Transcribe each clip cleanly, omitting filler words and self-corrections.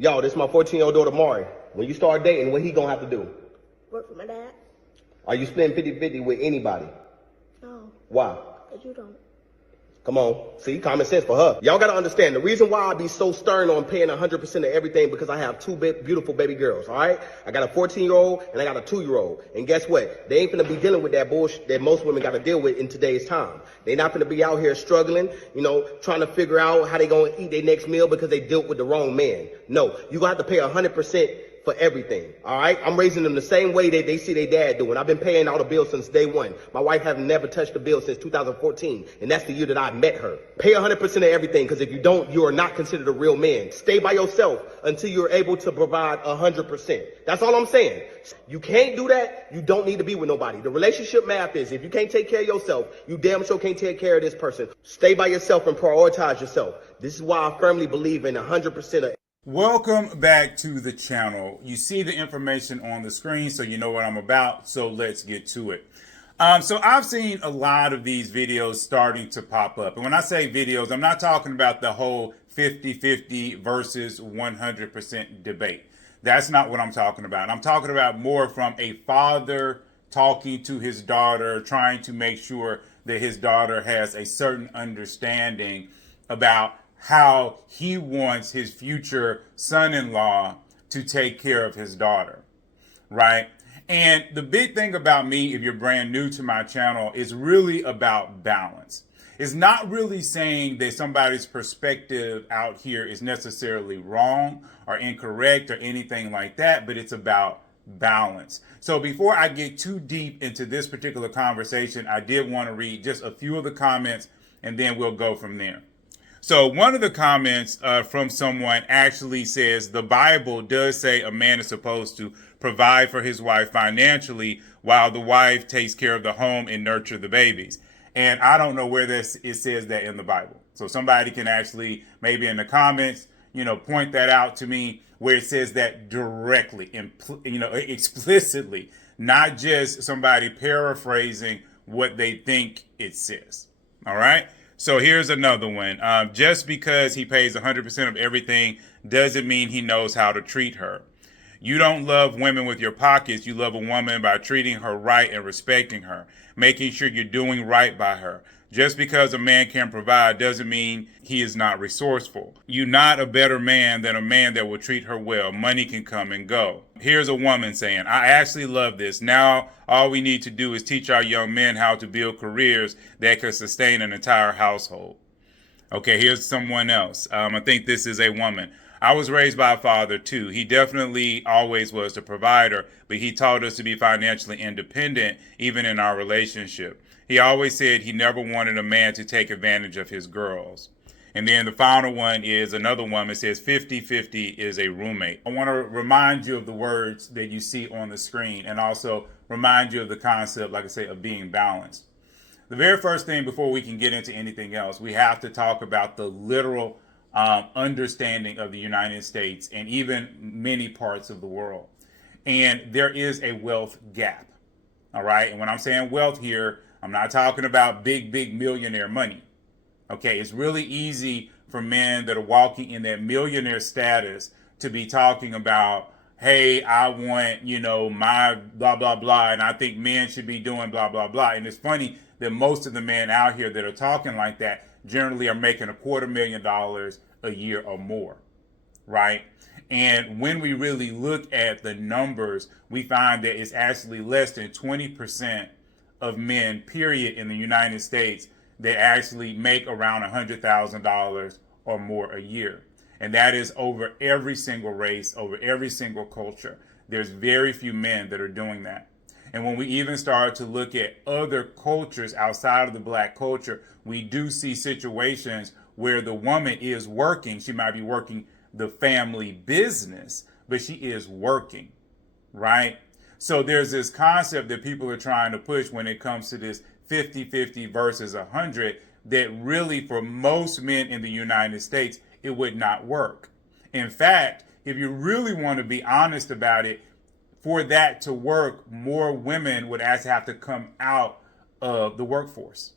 Yo, this is my 14-year-old daughter, Mari. When you start dating, what he gonna have to do? Work for my dad? Are you splitting 50-50 with anybody? No, Why? because you don't. Come on. See, common sense for her. Y'all gotta understand, the reason why I be so stern on paying 100% of everything because I have two beautiful baby girls, all right? I got a 14-year-old and I got a 2-year-old. And guess what? They ain't finna be dealing with that bullshit that most women gotta deal with in today's time. They not finna be out here struggling, trying to figure out how they gonna eat their next meal because they dealt with the wrong man. No, you gonna have to pay 100% for everything, all right? I'm raising them the same way that they see their dad doing. I've been paying all the bills since day one. My wife have never touched a bill since 2014, and that's the year that I met her. Pay 100% of everything, because if you don't, you are not considered a real man. Stay by yourself until you're able to provide 100%. That's all I'm saying. You can't do that, you don't need to be with nobody. The relationship math is, if you can't take care of yourself, you damn sure can't take care of this person. Stay by yourself and prioritize yourself. This is why I firmly believe in 100% of. Welcome back to the channel. You see the information on the screen, so you know what I'm about. So let's get to it. So I've seen a lot of these videos starting to pop up. And when I say videos, I'm not talking about the whole 50-50 versus 100% debate. That's not what I'm talking about. I'm talking about more from a father talking to his daughter, trying to make sure that his daughter has a certain understanding about how he wants his future son-in-law to take care of his daughter, right? And the big thing about me, if you're brand new to my channel, is really about balance. It's not really saying that somebody's perspective out here is necessarily wrong or incorrect or anything like that, but it's about balance. So before I get too deep into this particular conversation, I did want to read just a few of the comments and then we'll go from there. So one of the comments from someone actually says the Bible does say a man is supposed to provide for his wife financially while the wife takes care of the home and nurture the babies. And I don't know where it says that in the Bible. So somebody can actually maybe in the comments, point that out to me where it says that directly, explicitly, not just somebody paraphrasing what they think it says. All right. So here's another one. Just because he pays 100% of everything doesn't mean he knows how to treat her. You don't love women with your pockets. You love a woman by treating her right and respecting her, making sure you're doing right by her. Just because a man can provide doesn't mean he is not resourceful. You're not a better man than a man that will treat her well. Money can come and go. Here's a woman saying, I actually love this. Now all we need to do is teach our young men how to build careers that could sustain an entire household. Okay, here's someone else. I think this is a woman. I was raised by a father too. He definitely always was the provider, but he taught us to be financially independent, even in our relationship. He always said he never wanted a man to take advantage of his girls. And then the final one is another woman says 50-50 is a roommate. I want to remind you of the words that you see on the screen and also remind you of the concept, like I say, of being balanced. The very first thing before we can get into anything else, we have to talk about the literal understanding of the United States and even many parts of the world. And there is a wealth gap. All right. And when I'm saying wealth here, I'm not talking about big millionaire money. Okay. It's really easy for men that are walking in that millionaire status to be talking about, hey, I want, my blah, blah, blah. And I think men should be doing blah, blah, blah. And it's funny that most of the men out here that are talking like that generally are making $250,000 a year or more, right? And when we really look at the numbers, we find that it's actually less than 20% of men, period, in the United States that actually make around $100,000 or more a year. And that is over every single race, over every single culture. There's very few men that are doing that. And when we even start to look at other cultures outside of the black culture, we do see situations where the woman is working. She might be working the family business, but she is working, right? So there's this concept that people are trying to push when it comes to this 50-50 versus 100, that really for most men in the United States, it would not work. In fact, if you really want to be honest about it, for that to work, more women would actually have to come out of the workforce.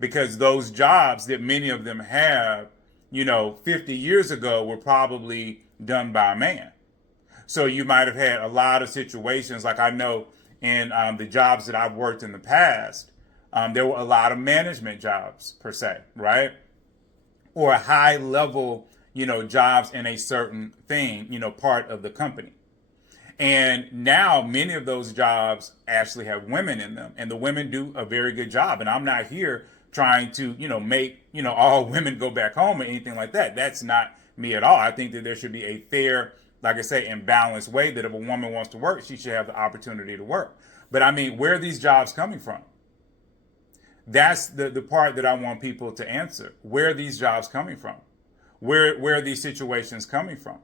Because those jobs that many of them have, 50 years ago were probably done by a man. So you might have had a lot of situations, like I know in the jobs that I've worked in the past, there were a lot of management jobs per se, right? Or high level, jobs in a certain thing, part of the company. And now many of those jobs actually have women in them, and the women do a very good job. And I'm not here trying to, make, all women go back home or anything like that. That's not me at all. I think that there should be a fair, like I say, and balanced way that if a woman wants to work, she should have the opportunity to work. But I mean, where are these jobs coming from? That's the part that I want people to answer. Where are these jobs coming from? Where are these situations coming from?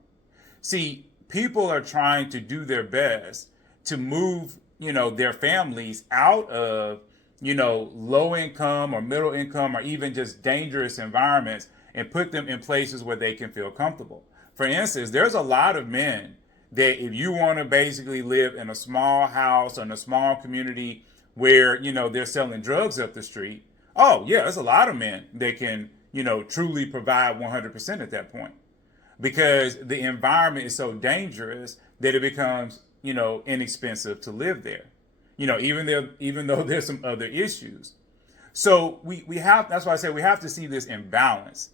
See, people are trying to do their best to move, their families out of, low income or middle income or even just dangerous environments and put them in places where they can feel comfortable. For instance, there's a lot of men that if you want to basically live in a small house or in a small community where, they're selling drugs up the street, oh yeah, there's a lot of men that can, truly provide 100% at that point. Because the environment is so dangerous that it becomes, inexpensive to live there. Even though there's some other issues. So we have, that's why I say we have to see this in balance,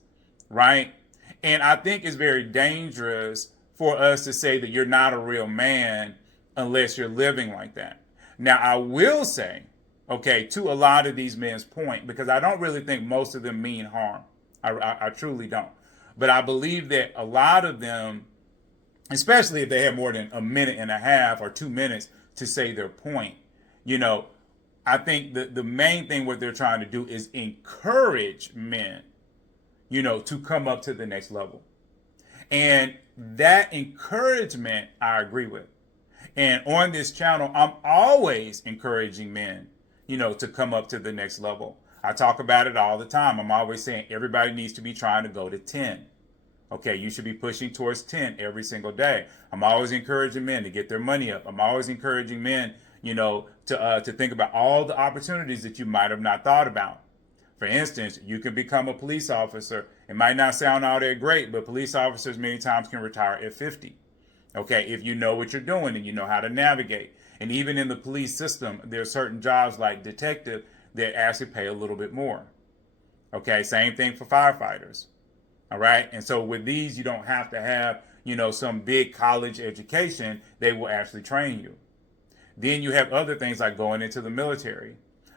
right? And I think it's very dangerous for us to say that you're not a real man unless you're living like that. Now, I will say, okay, to a lot of these men's point, because I don't really think most of them mean harm. I truly don't. But I believe that a lot of them, especially if they have more than a minute and a half or 2 minutes to say their point, I think the main thing what they're trying to do is encourage men, to come up to the next level. And that encouragement, I agree with. And on this channel, I'm always encouraging men, to come up to the next level. I talk about it all the time. I'm always saying everybody needs to be trying to go to 10. Okay, you should be pushing towards 10 every single day. I'm always encouraging men to get their money up. I'm always encouraging men, to think about all the opportunities that you might have not thought about. For instance, you can become a police officer. It might not sound all that great, but police officers many times can retire at 50. Okay, if you know what you're doing and you know how to navigate. And even in the police system, there are certain jobs like detective that actually pay a little bit more. Okay, same thing for firefighters. All right, and so with these, you don't have to have, some big college education. They will actually train you. Then you have other things like going into the military.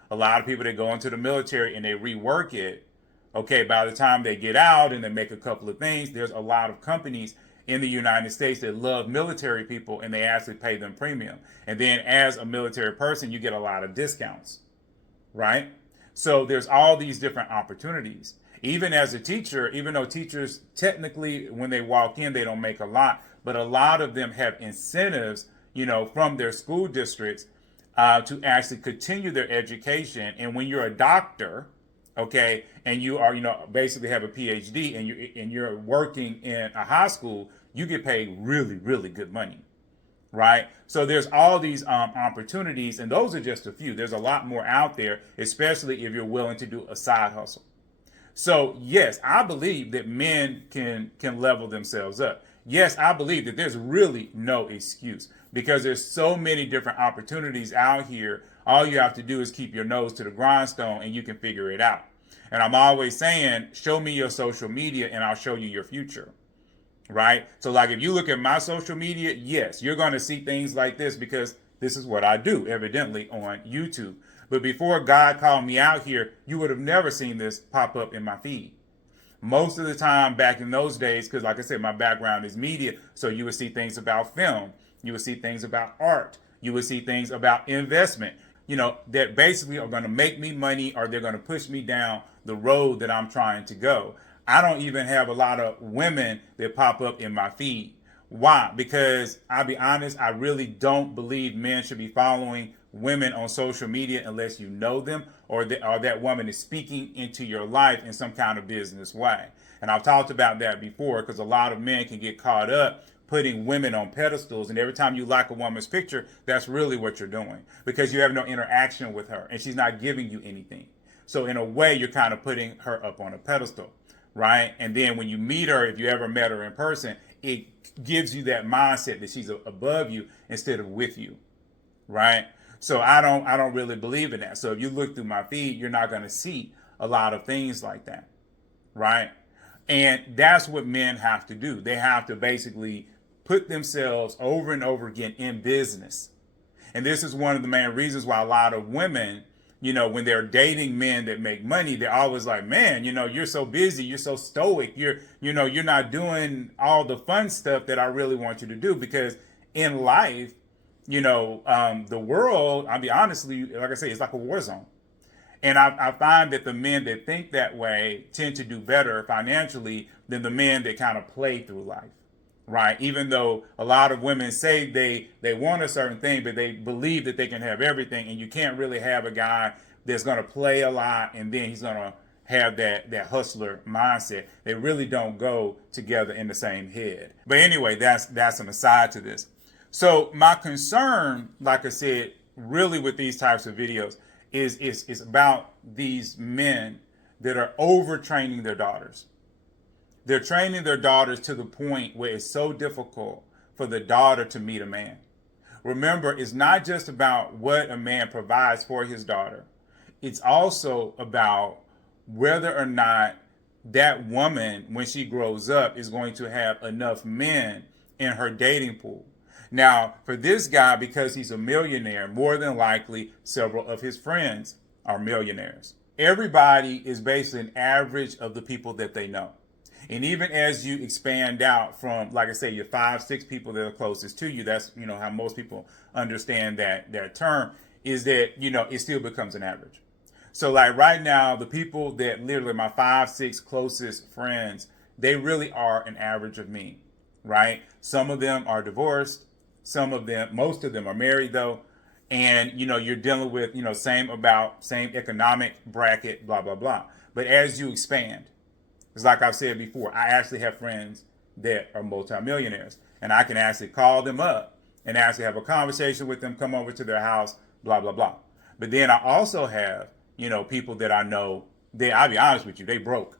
A lot of people that go into the military and they rework it, okay, by the time they get out and they make a couple of things, there's a lot of companies in the United States that love military people and they actually pay them premium. And then as a military person, you get a lot of discounts, right? So there's all these different opportunities. Even as a teacher, even though teachers technically when they walk in, they don't make a lot, but a lot of them have incentives, from their school districts to actually continue their education. And when you're a doctor, okay, and you are, basically have a PhD and you're working in a high school, you get paid really, really good money, right? So there's all these opportunities, and those are just a few. There's a lot more out there, especially if you're willing to do a side hustle. So yes, I believe that men can level themselves up. Yes, I believe that there's really no excuse because there's so many different opportunities out here. All you have to do is keep your nose to the grindstone and you can figure it out. And I'm always saying, show me your social media and I'll show you your future. Right? So like if you look at my social media, yes, you're going to see things like this because this is what I do, evidently, on YouTube. But before God called me out here, you would have never seen this pop up in my feed. Most of the time back in those days, because like I said, my background is media, so you would see things about film, you would see things about art, you would see things about investment, that basically are going to make me money or they're going to push me down the road that I'm trying to go. I don't even have a lot of women that pop up in my feed. Why? Because I'll be honest, I really don't believe men should be following women on social media unless you know them or that woman is speaking into your life in some kind of business way. And I've talked about that before because a lot of men can get caught up putting women on pedestals, and every time you like a woman's picture, that's really what you're doing because you have no interaction with her and she's not giving you anything. So in a way, you're kind of putting her up on a pedestal, right? And then when you meet her, if you ever met her in person, it gives you that mindset that she's above you instead of with you, right? So I don't really believe in that. So if you look through my feed, you're not going to see a lot of things like that, right? And that's what men have to do. They have to basically put themselves over and over again in business. And this is one of the main reasons why a lot of women, when they're dating men that make money, they're always like, man, you're so busy, you're so stoic, you're not doing all the fun stuff that I really want you to do. Because in life, the world, I'll be honestly, like I say, it's like a war zone. And I find that the men that think that way tend to do better financially than the men that kind of play through life, right? Even though a lot of women say they want a certain thing, but they believe that they can have everything. And you can't really have a guy that's going to play a lot and then he's going to have that hustler mindset. They really don't go together in the same head. But anyway, that's an aside to this. So my concern, like I said, really with these types of videos is about these men that are overtraining their daughters. They're training their daughters to the point where it's so difficult for the daughter to meet a man. Remember, it's not just about what a man provides for his daughter. It's also about whether or not that woman, when she grows up, is going to have enough men in her dating pool. Now, for this guy, because he's a millionaire, more than likely several of his friends are millionaires. Everybody is basically an average of the people that they know. And even as you expand out from, like I say, your 5, 6 people that are closest to you, that's, how most people understand that term, is that, it still becomes an average. So like right now, the people that literally my 5, 6 closest friends, they really are an average of me, right? Some of them are divorced. Most of them are married though. And, you're dealing with, same economic bracket, blah, blah, blah. But as you expand, it's like I've said before, I actually have friends that are multimillionaires and I can actually call them up and actually have a conversation with them, come over to their house, blah, blah, blah. But then I also have, people that I know, I'll be honest with you, they broke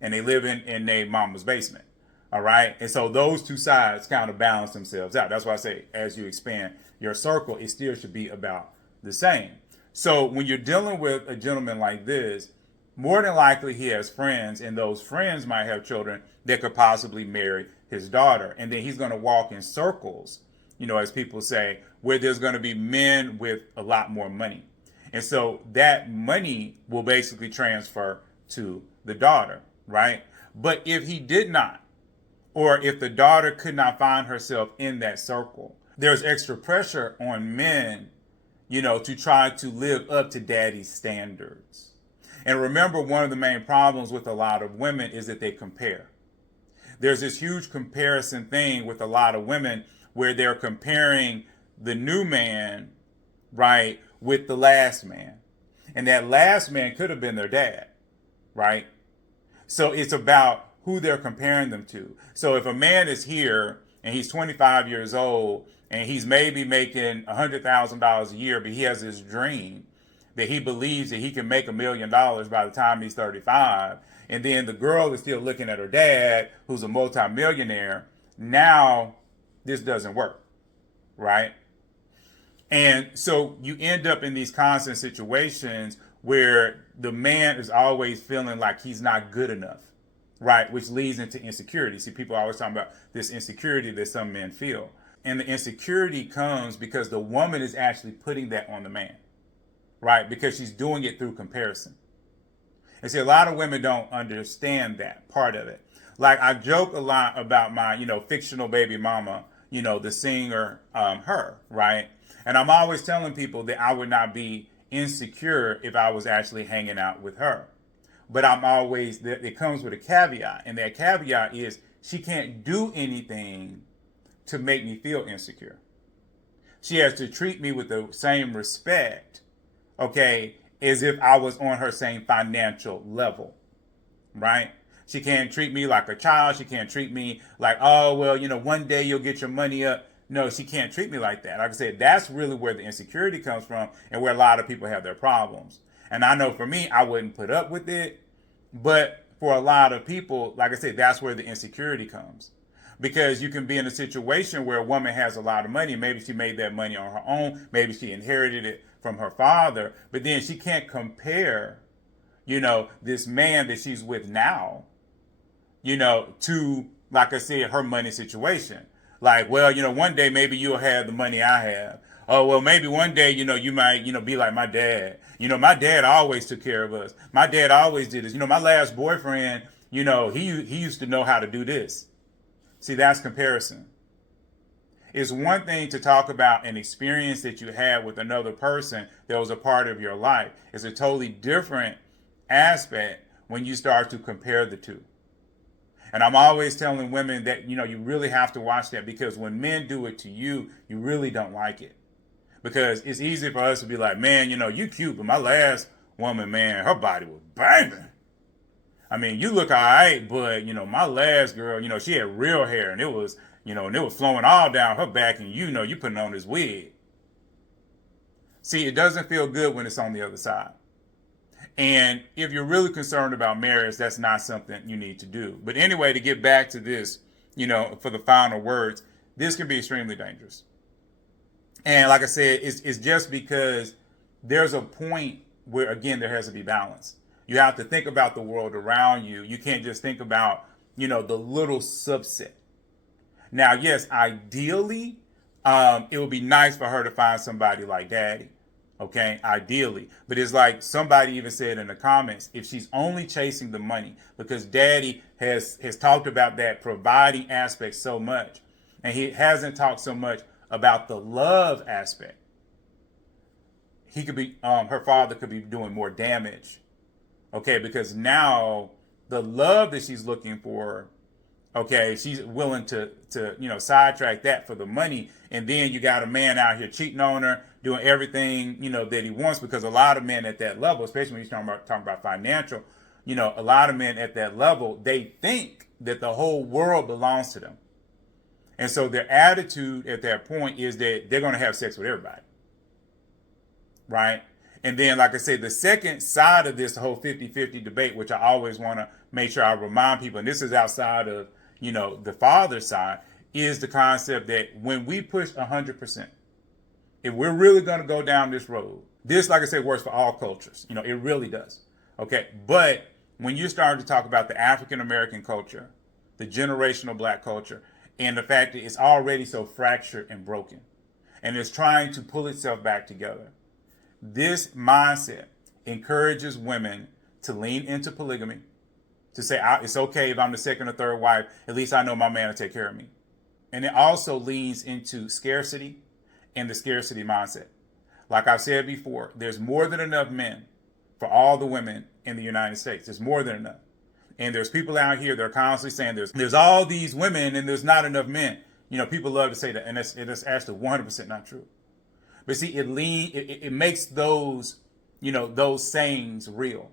and they live in their mama's basement. All right. And so those two sides kind of balance themselves out. That's why I say, as you expand your circle, it still should be about the same. So when you're dealing with a gentleman like this, more than likely he has friends, and those friends might have children that could possibly marry his daughter. And then he's going to walk in circles, as people say, where there's going to be men with a lot more money. And so that money will basically transfer to the daughter, right? But if he did not, or if the daughter could not find herself in that circle, there's extra pressure on men, to try to live up to daddy's standards. And remember, one of the main problems with a lot of women is that they compare. There's this huge comparison thing with a lot of women where they're comparing the new man, right, with the last man. And that last man could have been their dad, right? So it's about who they're comparing them to. So if a man is here and he's 25 years old and he's maybe making $100,000 a year, but he has this dream that he believes that he can make $1 million by the time he's 35, and then the girl is still looking at her dad who's a multimillionaire, now this doesn't work, right? And so you end up in these constant situations where the man is always feeling like he's not good enough, right? Which leads into insecurity. See, people are always talking about this insecurity that some men feel. And the insecurity comes because the woman is actually putting that on the man, right? Because she's doing it through comparison. And see, a lot of women don't understand that part of it. Like I joke a lot about my, fictional baby mama, the singer, her, right? And I'm always telling people that I would not be insecure if I was actually hanging out with her. But it comes with a caveat. And that caveat is she can't do anything to make me feel insecure. She has to treat me with the same respect, okay, as if I was on her same financial level, right? She can't treat me like a child. She can't treat me like, oh, well, one day you'll get your money up. No, she can't treat me like that. Like I said, that's really where the insecurity comes from and where a lot of people have their problems. And I know for me, I wouldn't put up with it. But for a lot of people, like I said, that's where the insecurity comes. Because you can be in a situation where a woman has a lot of money. Maybe she made that money on her own. Maybe she inherited it from her father. But then she can't compare, this man that she's with now, to, like I said, her money situation. Like, well, one day maybe you'll have the money I have. Oh, well, maybe one day, you might, be like my dad. My dad always took care of us. My dad always did this. My last boyfriend, he used to know how to do this. See, that's comparison. It's one thing to talk about an experience that you had with another person that was a part of your life. It's a totally different aspect when you start to compare the two. And I'm always telling women that, you really have to watch that, because when men do it to you, you really don't like it. Because it's easy for us to be like, man, you cute, but my last woman, man, her body was banging. I mean, you look all right, but, my last girl, she had real hair, and it was, and it was flowing all down her back, and you putting on this wig. See, it doesn't feel good when it's on the other side. And if you're really concerned about marriage, that's not something you need to do. But anyway, to get back to this, for the final words, this can be extremely dangerous. And like I said, it's just because there's a point where, again, there has to be balance. You have to think about the world around you. You can't just think about, the little subset. Now, yes, ideally, it would be nice for her to find somebody like Daddy. Okay, ideally. But it's like somebody even said in the comments, if she's only chasing the money, because Daddy has talked about that providing aspect so much, and he hasn't talked so much about the love aspect, he could be, her father could be doing more damage. Okay, because now the love that she's looking for, okay, she's willing to sidetrack that for the money. And then you got a man out here cheating on her, doing everything, that he wants, because a lot of men at that level, especially when you're talking about financial, a lot of men at that level, they think that the whole world belongs to them. And so their attitude at that point is that they're going to have sex with everybody. Right? And then, like I said, the second side of this whole 50-50 debate, which I always want to make sure I remind people, and this is outside of, the father side, is the concept that when we push 100%, if we're really going to go down this road, this, like I said, works for all cultures. It really does. Okay. But when you start to talk about the African American culture, the generational black culture, and the fact that it's already so fractured and broken, and it's trying to pull itself back together, this mindset encourages women to lean into polygamy, to say, it's okay if I'm the second or third wife, at least I know my man will take care of me. And it also leans into scarcity and the scarcity mindset. Like I've said before, there's more than enough men for all the women in the United States. There's more than enough. And there's people out here that are constantly saying there's all these women and there's not enough men. People love to say that, and it's actually 100% not true. But see, it makes those, those sayings real.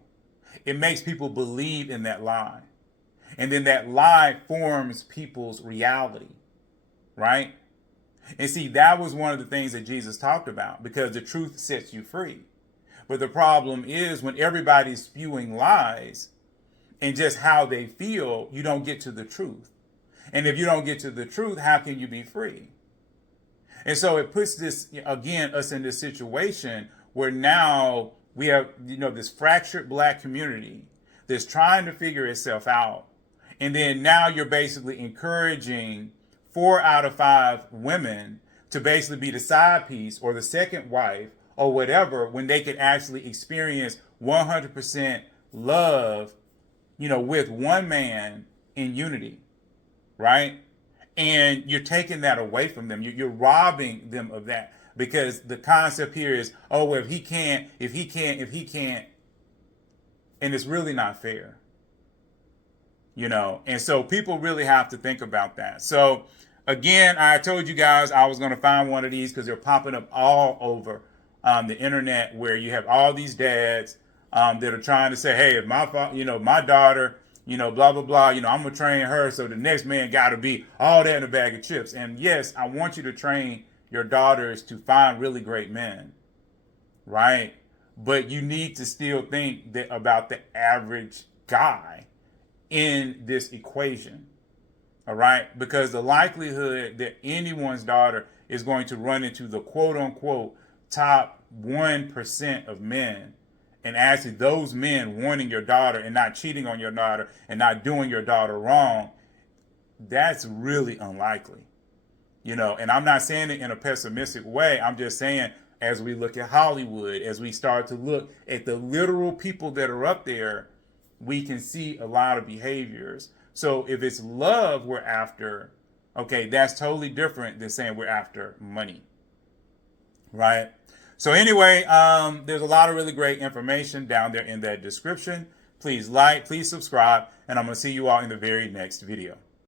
It makes people believe in that lie. And then that lie forms people's reality, right? And see, that was one of the things that Jesus talked about, because the truth sets you free. But the problem is when everybody's spewing lies and just how they feel, you don't get to the truth. And if you don't get to the truth, how can you be free? And so it puts this, again, us in this situation where now we have, this fractured black community that's trying to figure itself out. And then now you're basically encouraging 4 out of 5 women to basically be the side piece or the second wife or whatever, when they could actually experience 100% love, with one man in unity, right? And you're taking that away from them. You're robbing them of that, because the concept here is, oh, well, if he can't, and it's really not fair, And so people really have to think about that. So again, I told you guys I was going to find one of these because they're popping up all over the internet, where you have all these dads that are trying to say, hey, if my daughter, blah, blah, blah, I'm going to train her, so the next man got to be all that in a bag of chips. And yes, I want you to train your daughters to find really great men, right? But you need to still think about the average guy in this equation. All right. Because the likelihood that anyone's daughter is going to run into the quote unquote top 1% of men, and actually those men wanting your daughter and not cheating on your daughter and not doing your daughter wrong, that's really unlikely. And I'm not saying it in a pessimistic way. I'm just saying, as we look at Hollywood, as we start to look at the literal people that are up there, we can see a lot of behaviors. So if it's love we're after, okay, that's totally different than saying we're after money, right? So anyway, there's a lot of really great information down there in that description. Please like, please subscribe, and I'm going to see you all in the very next video.